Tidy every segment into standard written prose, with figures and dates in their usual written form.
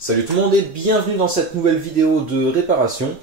Salut tout le monde et bienvenue dans cette nouvelle vidéo de réparation.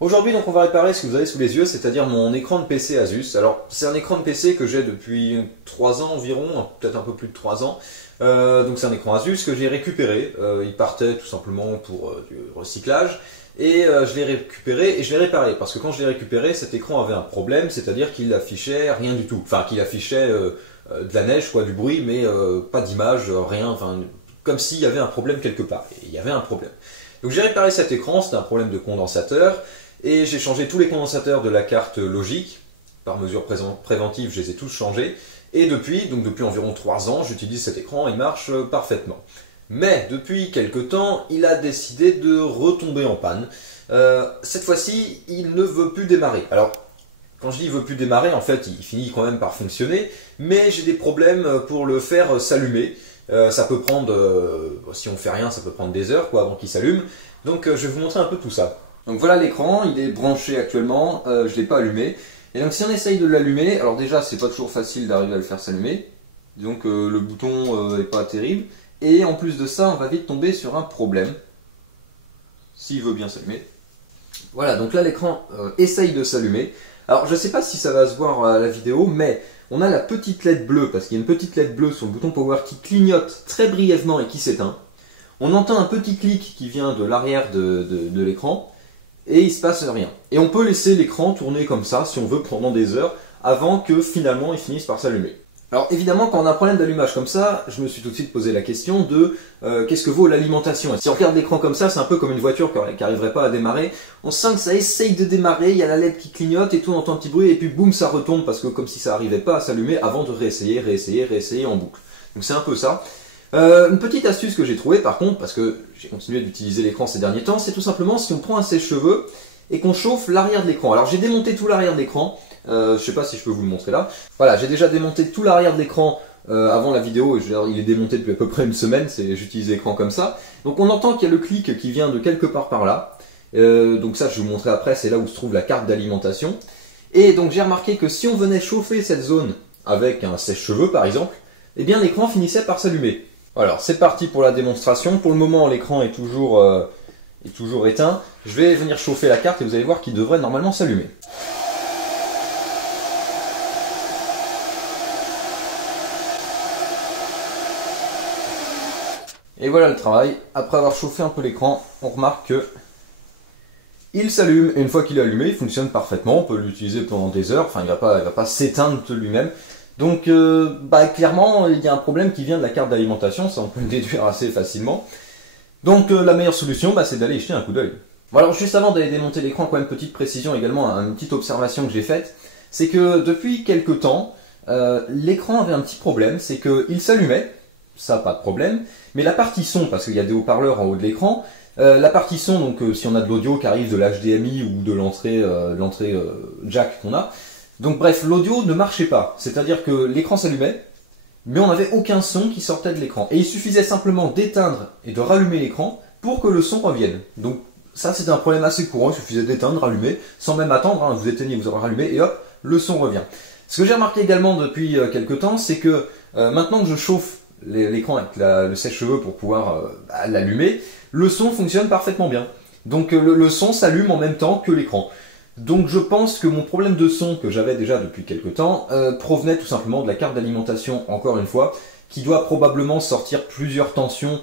Aujourd'hui donc on va réparer ce que vous avez sous les yeux, c'est-à-dire mon écran de PC Asus. Alors c'est un écran de PC que j'ai depuis 3 ans environ, peut-être un peu plus de 3 ans. Donc c'est un écran Asus que j'ai récupéré, il partait tout simplement pour du recyclage. Et je l'ai récupéré et je l'ai réparé parce que quand je l'ai récupéré cet écran avait un problème, c'est-à-dire qu'il affichait rien du tout. Enfin qu'il affichait de la neige, quoi, du bruit, mais pas d'image, rien, enfin comme s'il y avait un problème quelque part. Et il y avait un problème. Donc j'ai réparé cet écran, c'était un problème de condensateur, et j'ai changé tous les condensateurs de la carte logique. Par mesure préventive, je les ai tous changés. Et depuis environ 3 ans, j'utilise cet écran, il marche parfaitement. Mais depuis quelques temps, il a décidé de retomber en panne. Cette fois-ci, il ne veut plus démarrer. Alors, quand je dis il ne veut plus démarrer, en fait, il finit quand même par fonctionner, mais j'ai des problèmes pour le faire s'allumer. Ça peut prendre, si on fait rien, ça peut prendre des heures quoi, avant qu'il s'allume. Donc je vais vous montrer un peu tout ça. Donc voilà l'écran, il est branché actuellement, je ne l'ai pas allumé. Et donc si on essaye de l'allumer, alors déjà c'est pas toujours facile d'arriver à le faire s'allumer. Donc le bouton n'est pas terrible. Et en plus de ça, on va vite tomber sur un problème. S'il veut bien s'allumer. Voilà, donc là l'écran essaye de s'allumer. Alors je ne sais pas si ça va se voir à la vidéo, mais on a la petite LED bleue, parce qu'il y a une petite LED bleue sur le bouton Power qui clignote très brièvement et qui s'éteint. On entend un petit clic qui vient de l'arrière de l'écran, et il ne se passe rien. Et on peut laisser l'écran tourner comme ça, si on veut, pendant des heures, avant que finalement il finisse par s'allumer. Alors évidemment, quand on a un problème d'allumage comme ça, je me suis tout de suite posé la question de qu'est-ce que vaut l'alimentation. Si on regarde l'écran comme ça, c'est un peu comme une voiture qui n'arriverait pas à démarrer. On sent que ça essaye de démarrer, il y a la LED qui clignote et tout, on entend un petit bruit et puis boum, ça retombe parce que comme si ça n'arrivait pas à s'allumer avant de réessayer en boucle. Donc c'est un peu ça. Une petite astuce que j'ai trouvée par contre, parce que j'ai continué d'utiliser l'écran ces derniers temps, c'est tout simplement si on prend un sèche-cheveux et qu'on chauffe l'arrière de l'écran. Alors j'ai démonté tout l'arrière de l'écran. Je sais pas si je peux vous le montrer là. Voilà, j'ai déjà démonté tout l'arrière de l'écran avant la vidéo. Il est démonté depuis à peu près une semaine. J'utilise l'écran comme ça. Donc on entend qu'il y a le clic qui vient de quelque part par là. Donc ça, je vais vous montrer après. C'est là où se trouve la carte d'alimentation. Et donc j'ai remarqué que si on venait chauffer cette zone avec un sèche-cheveux par exemple, eh bien l'écran finissait par s'allumer. Alors c'est parti pour la démonstration. Pour le moment, l'écran est toujours éteint. Je vais venir chauffer la carte et vous allez voir qu'il devrait normalement s'allumer. Et voilà le travail. Après avoir chauffé un peu l'écran, on remarque que il s'allume. Et une fois qu'il est allumé, il fonctionne parfaitement. On peut l'utiliser pendant des heures. Enfin, il va pas s'éteindre de lui-même. Donc, clairement, il y a un problème qui vient de la carte d'alimentation. Ça, on peut le déduire assez facilement. Donc, la meilleure solution, c'est d'aller y jeter un coup d'œil. Bon, alors, juste avant d'aller démonter l'écran, quand même, petite précision également, une petite observation que j'ai faite. C'est que depuis quelques temps, l'écran avait un petit problème. C'est qu'il s'allumait. Ça, pas de problème. Mais la partie son, parce qu'il y a des haut-parleurs en haut de l'écran, la partie son, donc si on a de l'audio qui arrive de l'HDMI ou de l'entrée jack qu'on a, donc bref, l'audio ne marchait pas. C'est-à-dire que l'écran s'allumait, mais on n'avait aucun son qui sortait de l'écran. Et il suffisait simplement d'éteindre et de rallumer l'écran pour que le son revienne. Donc ça, c'est un problème assez courant. Il suffisait d'éteindre, rallumer, sans même attendre. Hein, vous éteignez, vous aurez rallumé, et hop, le son revient. Ce que j'ai remarqué également depuis quelques temps, c'est que maintenant que je chauffe l'écran avec le sèche-cheveux pour pouvoir l'allumer, le son fonctionne parfaitement bien. Donc le son s'allume en même temps que l'écran. Donc je pense que mon problème de son que j'avais déjà depuis quelques temps provenait tout simplement de la carte d'alimentation, encore une fois, qui doit probablement sortir plusieurs tensions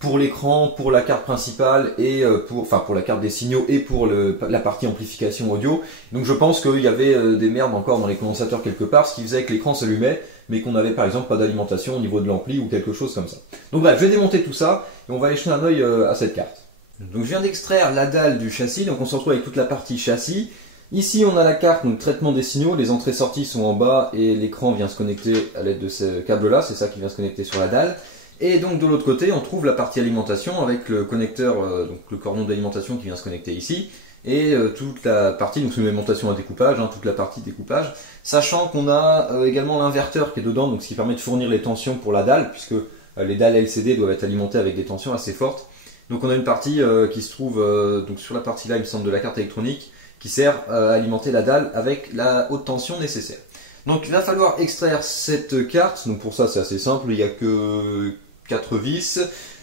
pour l'écran, pour la carte principale et pour la carte des signaux et pour la partie amplification audio. Donc je pense qu'il y avait des merdes encore dans les condensateurs quelque part, ce qui faisait que l'écran s'allumait mais qu'on n'avait par exemple pas d'alimentation au niveau de l'ampli ou quelque chose comme ça. Donc bref, je vais démonter tout ça et on va aller jeter un œil à cette carte. Donc je viens d'extraire la dalle du châssis, donc on se retrouve avec toute la partie châssis. Ici on a la carte, donc traitement des signaux, les entrées-sorties sont en bas et l'écran vient se connecter à l'aide de ce câble-là, c'est ça qui vient se connecter sur la dalle. Et donc de l'autre côté, on trouve la partie alimentation avec le connecteur, donc le cordon d'alimentation qui vient se connecter ici. Et toute la partie, donc c'est une alimentation à découpage, hein, toute la partie découpage, sachant qu'on a également l'inverteur qui est dedans, donc ce qui permet de fournir les tensions pour la dalle, puisque les dalles LCD doivent être alimentées avec des tensions assez fortes. Donc on a une partie qui se trouve donc sur la partie là, il me semble, de la carte électronique, qui sert à alimenter la dalle avec la haute tension nécessaire. Donc il va falloir extraire cette carte, donc pour ça c'est assez simple, il n'y a que 4 vis.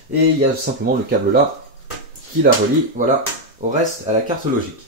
Et il y a simplement le câble là qui la relie, voilà, au reste, à la carte logique.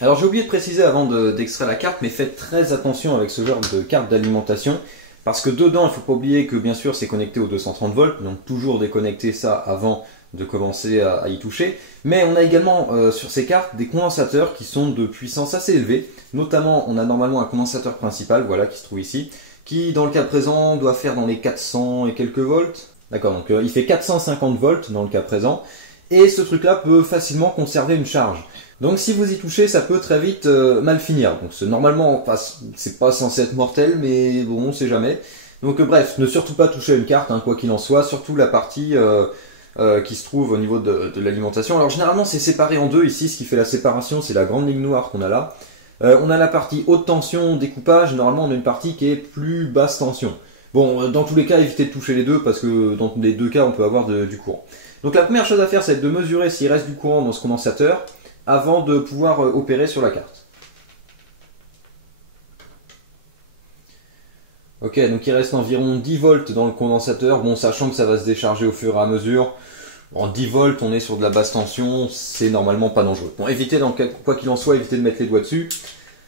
Alors j'ai oublié de préciser avant d'extraire la carte, mais faites très attention avec ce genre de carte d'alimentation, parce que dedans, il ne faut pas oublier que bien sûr c'est connecté aux 230 volts, donc toujours déconnecter ça avant de commencer à y toucher. Mais on a également sur ces cartes des condensateurs qui sont de puissance assez élevée, notamment on a normalement un condensateur principal, voilà, qui se trouve ici, qui dans le cas présent doit faire dans les 400 et quelques volts. D'accord, donc il fait 450 volts dans le cas présent, et ce truc-là peut facilement conserver une charge. Donc si vous y touchez, ça peut très vite mal finir. Donc normalement, enfin, c'est pas censé être mortel, mais bon, on sait jamais. Donc bref, ne surtout pas toucher à une carte, hein, quoi qu'il en soit, surtout la partie qui se trouve au niveau de l'alimentation. Alors généralement, c'est séparé en deux ici, ce qui fait la séparation, c'est la grande ligne noire qu'on a là. On a la partie haute tension, découpage, normalement on a une partie qui est plus basse tension. Bon, dans tous les cas, évitez de toucher les deux, parce que dans les deux cas, on peut avoir du courant. Donc la première chose à faire, c'est de mesurer s'il reste du courant dans ce condensateur, avant de pouvoir opérer sur la carte. Ok, donc il reste environ 10 volts dans le condensateur, bon, sachant que ça va se décharger au fur et à mesure. En 10 volts, on est sur de la basse tension, c'est normalement pas dangereux. Bon, évitez, quoi qu'il en soit, évitez de mettre les doigts dessus.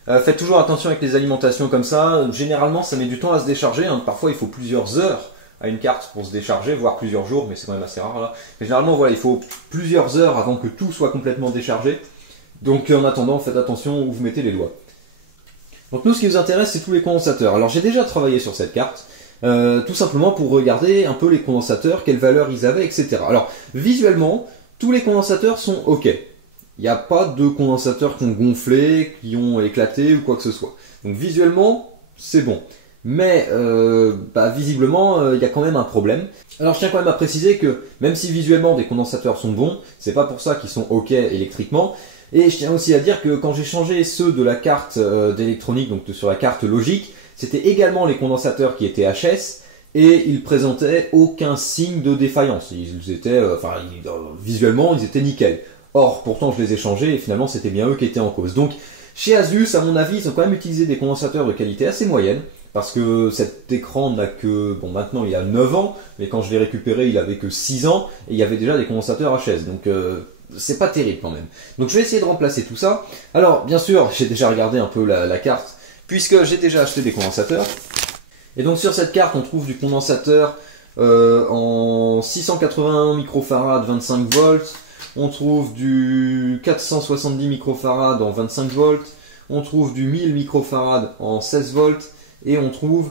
Faites toujours attention avec les alimentations comme ça, généralement ça met du temps à se décharger, hein. Parfois il faut plusieurs heures à une carte pour se décharger, voire plusieurs jours, mais c'est quand même assez rare là. Mais généralement voilà, il faut plusieurs heures avant que tout soit complètement déchargé. Donc en attendant, faites attention où vous mettez les doigts. Donc nous, ce qui nous intéresse, c'est tous les condensateurs. Alors j'ai déjà travaillé sur cette carte, tout simplement pour regarder un peu les condensateurs, quelles valeurs ils avaient, etc. Alors visuellement, tous les condensateurs sont OK. Il n'y a pas de condensateurs qui ont gonflé, qui ont éclaté ou quoi que ce soit. Donc visuellement, c'est bon. Mais visiblement, il y a quand même un problème. Alors je tiens quand même à préciser que même si visuellement des condensateurs sont bons, c'est pas pour ça qu'ils sont OK électriquement. Et je tiens aussi à dire que quand j'ai changé ceux de la carte d'électronique, donc sur la carte logique, c'était également les condensateurs qui étaient HS et ils présentaient aucun signe de défaillance. Ils étaient, visuellement, ils étaient nickel. Or, pourtant, je les ai changés et finalement, c'était bien eux qui étaient en cause. Donc, chez Asus, à mon avis, ils ont quand même utilisé des condensateurs de qualité assez moyenne. Parce que cet écran n'a que, bon maintenant il y a 9 ans, mais quand je l'ai récupéré il avait que 6 ans, et il y avait déjà des condensateurs HS, donc c'est pas terrible quand même. Donc je vais essayer de remplacer tout ça. Alors bien sûr, j'ai déjà regardé un peu la carte, puisque j'ai déjà acheté des condensateurs. Et donc sur cette carte on trouve du condensateur en 681 microfarad 25 volts, on trouve du 470 microfarad en 25 volts, on trouve du 1000 microfarad en 16 volts, et on trouve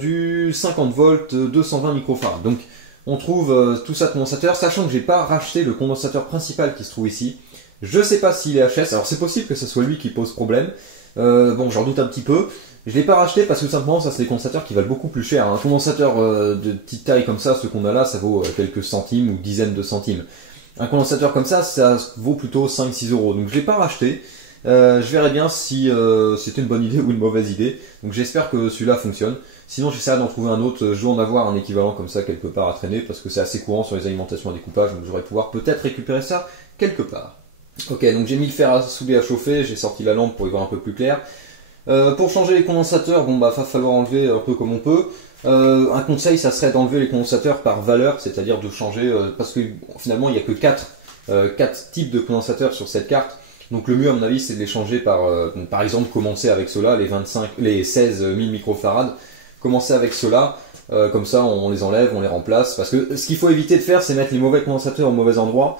du 50 volts 220 microfarad. Donc on trouve tout ça de condensateur, sachant que j'ai pas racheté le condensateur principal qui se trouve ici. Je sais pas s'il est HS, alors c'est possible que ce soit lui qui pose problème. Bon, j'en doute un petit peu. Je l'ai pas racheté parce que simplement ça c'est des condensateurs qui valent beaucoup plus cher. Un condensateur de petite taille comme ça, ce qu'on a là, ça vaut quelques centimes ou dizaines de centimes. Un condensateur comme ça vaut plutôt 5-6 euros. Donc je l'ai pas racheté. Je verrai bien si c'était une bonne idée ou une mauvaise idée. Donc j'espère que celui-là fonctionne. Sinon j'essaierai d'en trouver un autre. Je vais en avoir un équivalent comme ça quelque part à traîner parce que c'est assez courant sur les alimentations à découpage. Donc j'aurais pouvoir peut-être récupérer ça quelque part. Ok, donc j'ai mis le fer à souder à chauffer. J'ai sorti la lampe pour y voir un peu plus clair. Pour changer les condensateurs, bon bah va falloir enlever un peu comme on peut. Un conseil, ça serait d'enlever les condensateurs par valeur, c'est-à-dire de changer parce que finalement il n'y a que 4 types de condensateurs sur cette carte. Donc le mieux à mon avis c'est de les changer par exemple commencer avec ceux-là, les 16 000 microfarad, commencer avec ceux-là, comme ça on les enlève, on les remplace, parce que ce qu'il faut éviter de faire c'est mettre les mauvais condensateurs au mauvais endroit,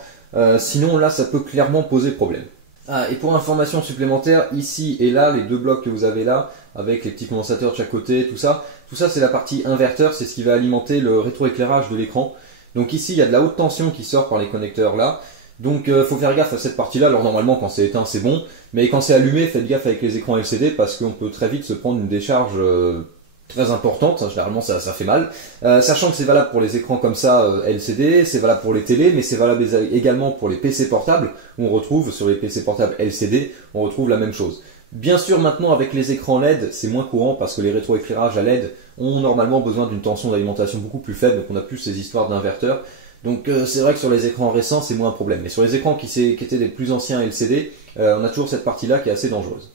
sinon là ça peut clairement poser problème. Ah, et pour information supplémentaire, ici et là, les deux blocs que vous avez là, avec les petits condensateurs de chaque côté, tout ça c'est la partie inverteur, c'est ce qui va alimenter le rétroéclairage de l'écran. Donc ici il y a de la haute tension qui sort par les connecteurs là. Donc faut faire gaffe à cette partie-là. Alors normalement quand c'est éteint c'est bon, mais quand c'est allumé faites gaffe avec les écrans LCD parce qu'on peut très vite se prendre une décharge très importante. Généralement ça fait mal. Sachant que c'est valable pour les écrans comme ça LCD, c'est valable pour les télés, mais c'est valable également pour les PC portables où on retrouve sur les PC portables LCD, on retrouve la même chose. Bien sûr maintenant avec les écrans LED c'est moins courant parce que les rétroéclairages à LED ont normalement besoin d'une tension d'alimentation beaucoup plus faible, donc on n'a plus ces histoires d'inverteurs. Donc c'est vrai que sur les écrans récents c'est moins un problème, mais sur les écrans qui étaient des plus anciens LCD, on a toujours cette partie-là qui est assez dangereuse.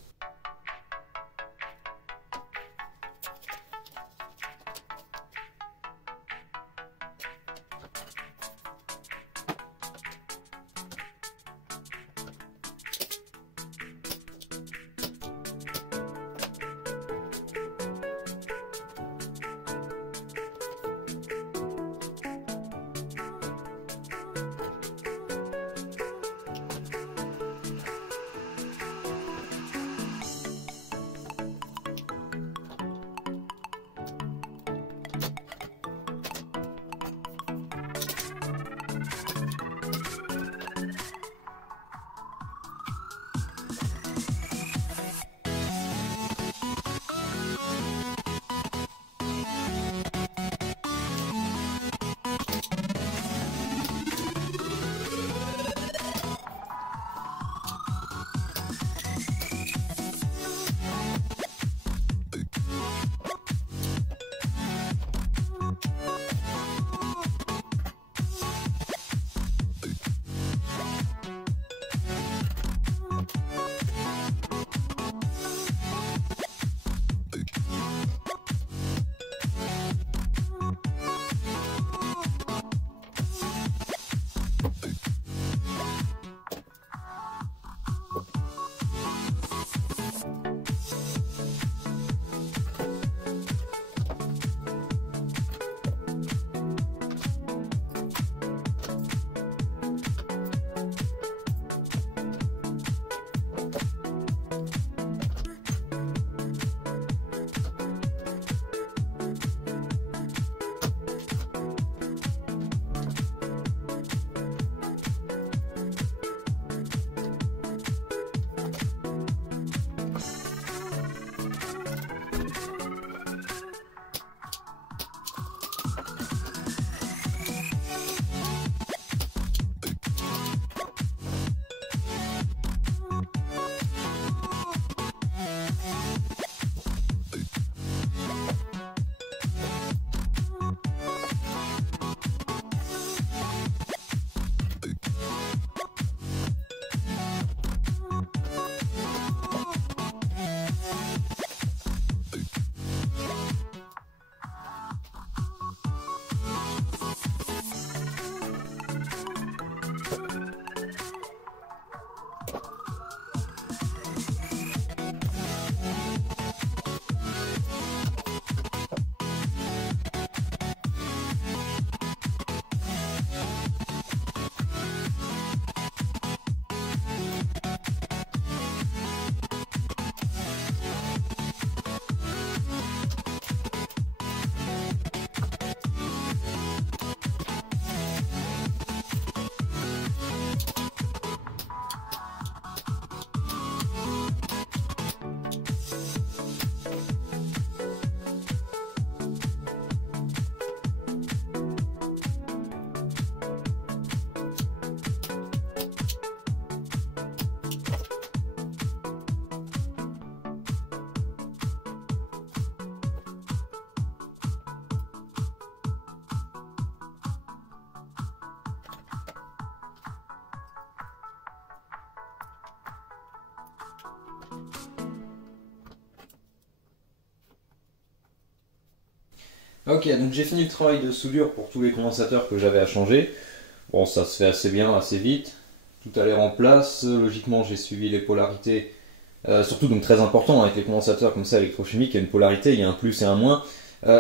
Ok, donc j'ai fini le travail de soudure pour tous les condensateurs que j'avais à changer. Bon, ça se fait assez bien, assez vite. Tout a l'air en place. Logiquement, j'ai suivi les polarités. Surtout, donc très important, avec les condensateurs comme ça électrochimiques, il y a une polarité, il y a un plus et un moins.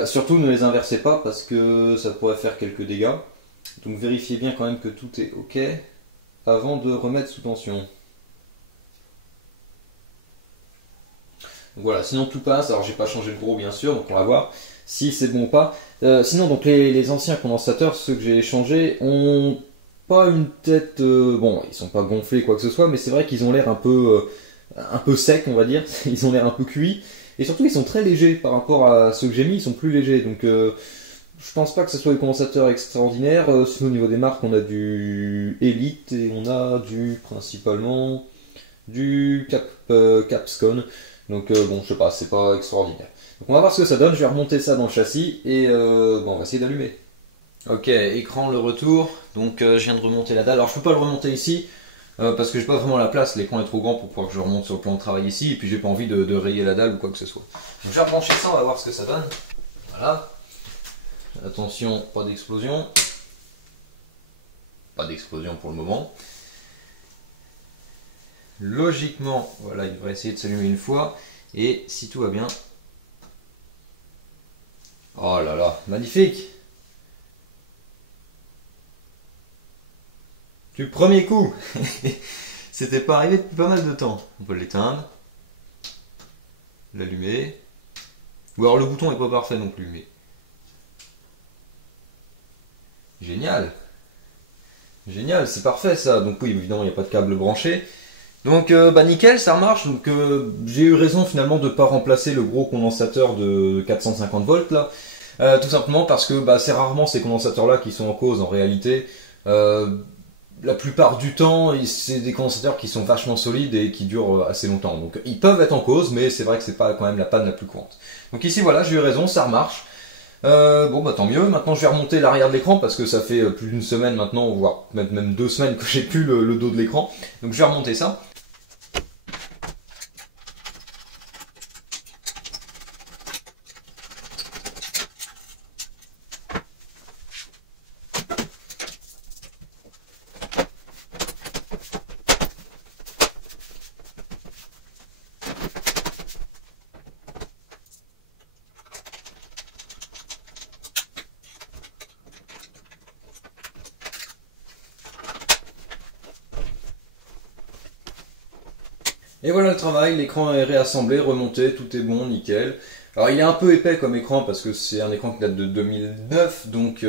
Surtout, ne les inversez pas parce que ça pourrait faire quelques dégâts. Donc vérifiez bien quand même que tout est ok avant de remettre sous tension. Donc voilà, sinon tout passe. Alors j'ai pas changé le gros bien sûr, donc on va voir si c'est bon ou pas. Sinon donc les anciens condensateurs, ceux que j'ai changés, ont pas une tête... bon, ils sont pas gonflés quoi que ce soit, mais c'est vrai qu'ils ont l'air un peu secs on va dire. Ils ont l'air un peu cuits. Et surtout ils sont très légers par rapport à ceux que j'ai mis, ils sont plus légers. Donc je pense pas que ce soit des condensateurs extraordinaires. Sinon au niveau des marques, on a du Elite et on a principalement du Capscon. Donc bon, je sais pas, c'est pas extraordinaire. Donc on va voir ce que ça donne, je vais remonter ça dans le châssis et bon, on va essayer d'allumer. Ok, écran le retour, donc je viens de remonter la dalle. Alors je peux pas le remonter ici, parce que j'ai pas vraiment la place, l'écran est trop grand pour pouvoir que je remonte sur le plan de travail ici, et puis j'ai pas envie de rayer la dalle ou quoi que ce soit. Donc je vais rebrancher ça, on va voir ce que ça donne. Voilà. Attention, pas d'explosion. Pas d'explosion pour le moment. Logiquement, voilà, il devrait essayer de s'allumer une fois, et si tout va bien... Oh là là, magnifique! Du premier coup. C'était pas arrivé depuis pas mal de temps. On peut l'éteindre, l'allumer. Ou alors le bouton est pas parfait non plus, mais... Génial. Génial, c'est parfait ça. Donc oui, évidemment, il n'y a pas de câble branché. Donc bah nickel, ça marche. Donc j'ai eu raison finalement de ne pas remplacer le gros condensateur de 450 volts là. Tout simplement parce que bah, c'est rarement ces condensateurs là qui sont en cause en réalité. La plupart du temps, c'est des condensateurs qui sont vachement solides et qui durent assez longtemps. Donc ils peuvent être en cause, mais c'est vrai que c'est pas quand même la panne la plus courante. Donc ici voilà, j'ai eu raison, ça remarche. Bon bah tant mieux, maintenant je vais remonter l'arrière de l'écran parce que ça fait plus d'une semaine maintenant, voire même 2 semaines que j'ai plus le dos de l'écran. Donc je vais remonter ça. Et voilà le travail, l'écran est réassemblé, remonté, tout est bon, nickel. Alors il est un peu épais comme écran parce que c'est un écran qui date de 2009, donc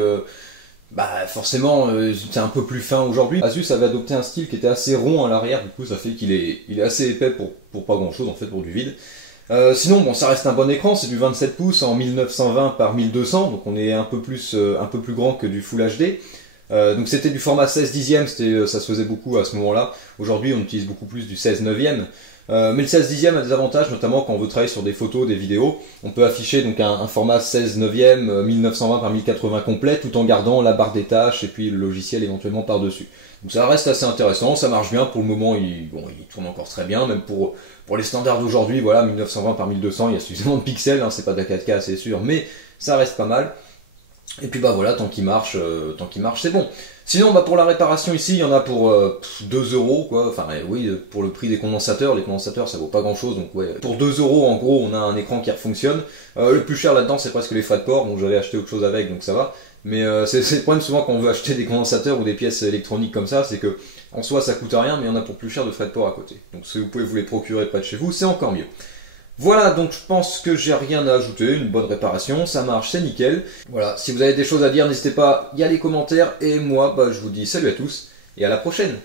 bah forcément c'est un peu plus fin aujourd'hui. Asus avait adopté un style qui était assez rond à l'arrière, du coup ça fait qu'il est assez épais pour pas grand chose en fait, pour du vide. Sinon bon, ça reste un bon écran, c'est du 27 pouces en 1920 par 1200, donc on est un peu plus grand que du Full HD. Donc c'était du format 16 dixième, ça se faisait beaucoup à ce moment-là. Aujourd'hui on utilise beaucoup plus du 16 neuvième. Mais le 16 dixième a des avantages, notamment quand on veut travailler sur des photos, des vidéos. On peut afficher donc un format 16 neuvième 1920 par 1080 complet, tout en gardant la barre des tâches et puis le logiciel éventuellement par-dessus. Donc ça reste assez intéressant, ça marche bien. Pour le moment, il tourne encore très bien, même pour les standards d'aujourd'hui. Voilà, 1920 par 1200, il y a suffisamment de pixels, hein, c'est pas de la 4K, c'est sûr, mais ça reste pas mal. Et puis bah voilà, tant qu'il marche, c'est bon. Sinon bah pour la réparation ici, il y en a pour 2 euros quoi. Enfin oui, pour le prix des condensateurs, les condensateurs ça vaut pas grand chose, donc ouais. Pour 2 euros en gros, on a un écran qui refonctionne. Le plus cher là-dedans, c'est presque les frais de port, donc j'avais acheté autre chose avec, donc ça va. Mais c'est le problème souvent quand on veut acheter des condensateurs ou des pièces électroniques comme ça, c'est que en soi ça coûte rien, mais il y en a pour plus cher de frais de port à côté. Donc si vous pouvez vous les procurer près de chez vous, c'est encore mieux. Voilà, donc je pense que j'ai rien à ajouter, une bonne réparation, ça marche, c'est nickel. Voilà, si vous avez des choses à dire, n'hésitez pas, il y a les commentaires, et moi, bah, je vous dis salut à tous, et à la prochaine.